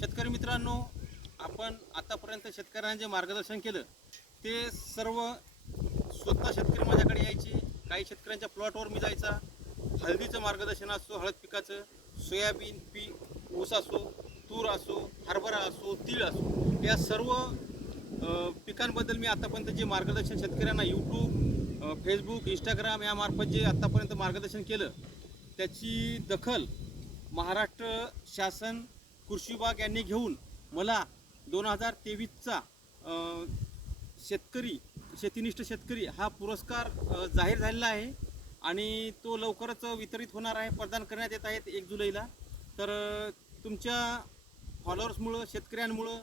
शेतकरी मित्रांनो, आपण आतापर्यंत शेतकऱ्यांना जे मार्गदर्शन केलं ते सर्व स्वतः शेतकरी माझ्याकडे यायचे. काही शेतकऱ्यांच्या प्लॉटवर मी जायचा. हळदीचं मार्गदर्शन असो, हळद पिकाचं, सोयाबीन पीक, ऊस असो, तूर असो, हरभरा असो, तीळ असो, या सर्व पिकांबद्दल मी आतापर्यंत जे मार्गदर्शन शेतकऱ्यांना यूट्यूब, फेसबुक, इंस्टाग्राम यामार्फत जे आतापर्यंत मार्गदर्शन केलं त्याची दखल महाराष्ट्र शासन कृषी विभाग यांनी घेऊन मला 2023चा शेतकरी शेतीनिष्ठ शेतकरी हा पुरस्कार जाहीर झालेला आहे आणि तो लवकरच वितरित होणार आहे, प्रदान करण्यात येत आहेत 1 जुलैला. तर तुमच्या फॉलोअर्समुळं, शेतकऱ्यांमुळं,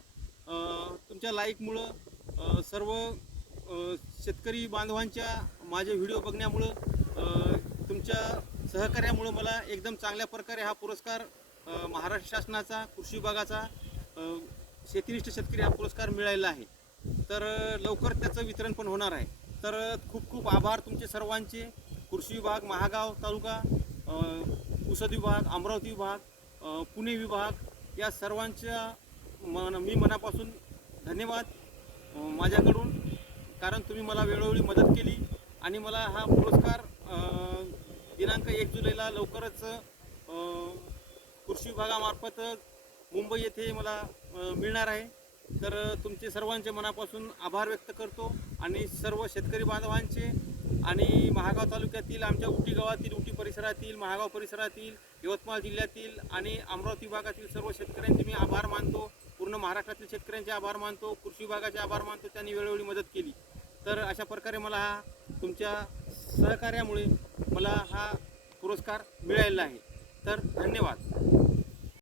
तुमच्या लाईकमुळं, सर्व शेतकरी बांधवांच्या माझे व्हिडिओ बघण्यामुळं, तुमच्या सहकार्यामुळं मला एकदम चांगल्या प्रकारे हा पुरस्कार महाराष्ट्र शासनाचा कृषी विभागाचा शेतीनिष्ठ शेतकरी हा पुरस्कार मिळालेला आहे. तर लवकर त्याचं वितरण पण होणार आहे. तर खूप खूप आभार तुमचे सर्वांचे. कृषी विभाग, महागाव तालुका, पुसद विभाग, अमरावती विभाग, पुणे विभाग या सर्वांच्या मी मनापासून धन्यवाद माझ्याकडून, कारण तुम्ही मला वेळोवेळी मदत केली आणि मला हा पुरस्कार दिनांक 1 जुलैला लवकरच कृषी विभागामार्फत मुंबई येथे मला मिळणार आहे. तर तुमचे सर्वांचे मनापासून आभार व्यक्त करतो आणि सर्व शेतकरी बांधवांचे आणि महागाव तालुक्यातील, आमच्या उटी गावातील, उटी परिसरातील, महागाव परिसरातील, यवतमाळ जिल्ह्यातील आणि अमरावती विभागातील सर्व शेतकऱ्यांचे मी आभार मानतो. पूर्ण महाराष्ट्रातील शेतकऱ्यांचे आभार मानतो, कृषी विभागाचे आभार मानतो, त्यांनी वेळोवेळी मदत केली. तर अशा प्रकारे मला हा तुमच्या सहकार्यामुळे मला हा पुरस्कार मिळालेला आहे. तर धन्यवाद.